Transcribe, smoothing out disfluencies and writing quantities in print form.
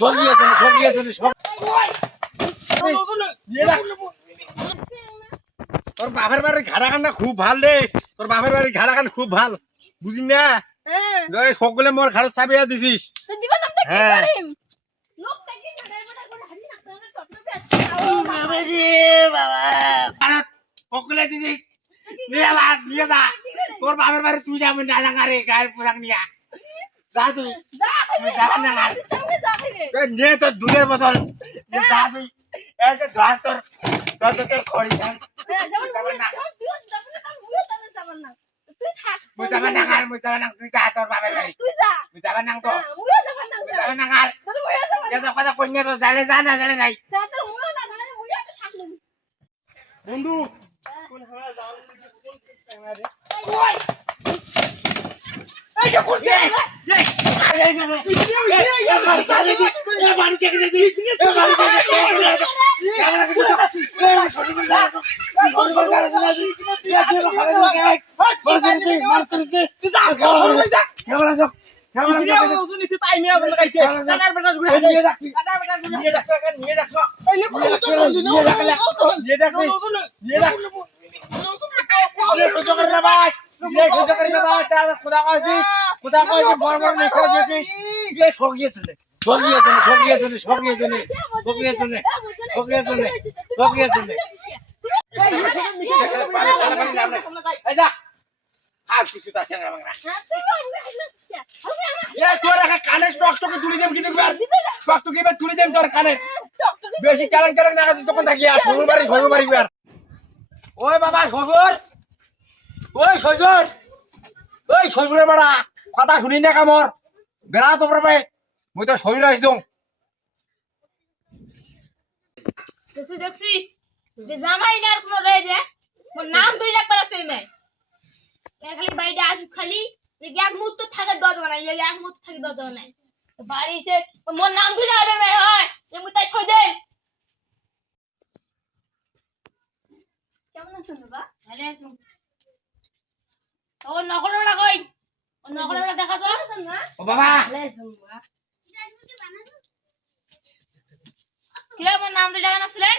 তোর বাপের বাড়ির ঘাড়া কান্না খুব ভাল রে। তোর বাপের বাড়ির ঘাড়া কান খুব ভাল, বুঝলি না? সকলে মোর ঘাড়ে চাপিয়া দিছিস। হ্যাঁ সকলে দিদি নিয়ে যা। তোর বাপের বাড়ি তুই যাবি না জাঙ্গারে গায়ের পোশাক নিয়া যা। তুই যাবার না নিয়ে তোর দুধের বোতল যা। তুই ধর তোর তোর খড়ি তুই যা তোর বাপের বাড়ি। তুই যাবার না তো যাবার না আর কথা কই নিয়ে তো জানে যা না জানে নাই বন্ধু। কোন হাওয়া যাও কোন টাঙা রে ওই এই যে কোন এই আরে না এই বাড়ি সাথে দি এই বাড়ি থেকে দি এই বাড়ি থেকে ক্যামেরা কে তো এই সরি বল যা সরি বল যা না দি এই যে খাবে না বল দিতে মার দিতে তুই যা ক্যামেরা যা ক্যামেরা যা ওজন নিতে টাইম এ বল গাইছে কাটার বেটা ঘুরে নিয়ে যা কাটার বেটা ঘুরে নিয়ে যা নিয়ে যা পহলে কোন নিয়ে যা নিয়ে যা নিয়ে যা ये खुदा करना बात ये खुदा करना बात तेरा खुदा का जी बार नहीं खा देती ये ठोकिए तूने ऐसा हाथ सीधा से रंगना ये तोरा का काने स्टॉक तो तुली देम की देखबार स्टॉक तो की बे तुली देम तोर काने बेसी चालन ना तখন থাকি আর শ্বশুর বাড়ি আর ওই বাবা শ্বশুর ওই শ্বশুর ওই শ্বশুরের বাড়া কথা শুনি না কামর বেড়া তো পারবে মুই তো শরীর আসদম দেখছিস যে জামাই না কোন রে যে মোর নাম ধরে ডাক পারাছে মে খালি বাইরে আস খালি এক মুহূর্ত থাকে দজ বানাই এক মুহূর্ত থাকে দজ বানাই বাড়িছে মোর নাম ধরে আবে মে হয় যে মুই তাই কই দেন কেমন আছেন বাবা ভালো আছি ও নকল বড়া কই ও নকল বড়া দেখা তো ও বাবা ভালো আছি বাবা কিরা মোর নাম ধরে ডাকা নাছিলেন